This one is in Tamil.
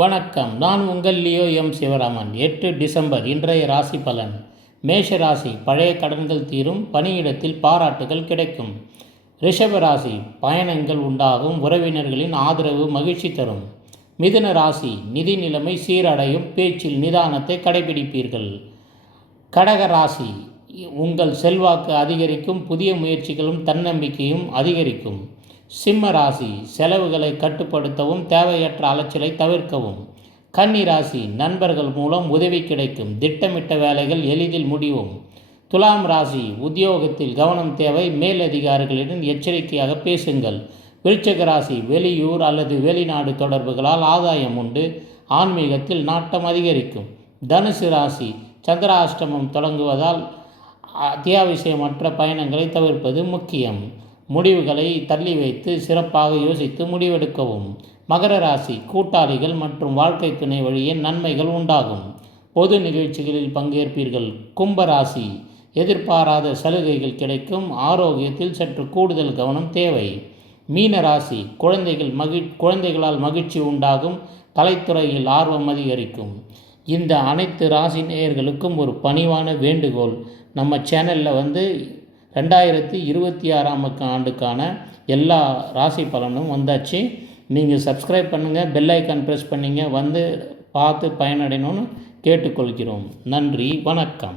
வணக்கம். நான் உங்கள் லியோ எம் சிவராமன். 8 டிசம்பர் இன்றைய ராசி பலன். மேஷ ராசி, பழைய கடன்கள் தீரும், பணியிடத்தில் பாராட்டுகள் கிடைக்கும். ரிஷப ராசி, பயணங்கள் உண்டாகும், உறவினர்களின் ஆதரவு மகிழ்ச்சி தரும். மிதுன ராசி, நிதி நிலைமை சீரடையும், பேச்சில் நிதானத்தை கடைபிடிப்பீர்கள். கடக ராசி, உங்கள் செல்வாக்கு அதிகரிக்கும், புதிய முயற்சிகளும் தன்னம்பிக்கையும் அதிகரிக்கும். சிம்ம ராசி, செலவுகளை கட்டுப்படுத்தவும், தேவையற்ற அலைச்சலை தவிர்க்கவும். கன்னி ராசி, நண்பர்கள் மூலம் உதவி கிடைக்கும், திட்டமிட்ட வேலைகள் எளிதில் முடிவும். துலாம் ராசி, உத்தியோகத்தில் கவனம் தேவை, மேலதிகாரிகளிடம் எச்சரிக்கையாக பேசுங்கள். விருச்சிக ராசி, வெளியூர் அல்லது வெளிநாடு தொடர்புகளால் ஆதாயம் உண்டு, ஆன்மீகத்தில் நாட்டம் அதிகரிக்கும். தனுசு ராசி, சந்திராஷ்டமம் தொடங்குவதால் அத்தியாவசியமற்ற பயணங்களை தவிர்ப்பது முக்கியம். முடிவுகளை தள்ளி வைத்து சிறப்பாக யோசித்து முடிவெடுக்கவும். மகர ராசி, கூட்டாளிகள் மற்றும் வாழ்க்கை துணை வழியே நன்மைகள் உண்டாகும், பொது நிகழ்ச்சிகளில் பங்கேற்பீர்கள். கும்பராசி, எதிர்பாராத சலுகைகள் கிடைக்கும், ஆரோக்கியத்தில் சற்று கூடுதல் கவனம் தேவை. மீன ராசி, குழந்தைகளால் மகிழ்ச்சி உண்டாகும், கலைத்துறையில் ஆர்வம் அதிகரிக்கும். இந்த அனைத்து ராசி நேயர்களுக்கும் ஒரு பணிவான வேண்டுகோள். நம்ம சேனலில் 2026ஆம் ஆண்டுக்கான எல்லா ராசி பலனும் வந்தாச்சு. நீங்கள் சப்ஸ்கிரைப் பண்ணுங்கள், பெல் ஐக்கான் ப்ரெஸ் பண்ணிங்க, பார்த்து பயனடையணும்னு கேட்டுக்கொள்கிறோம். நன்றி, வணக்கம்.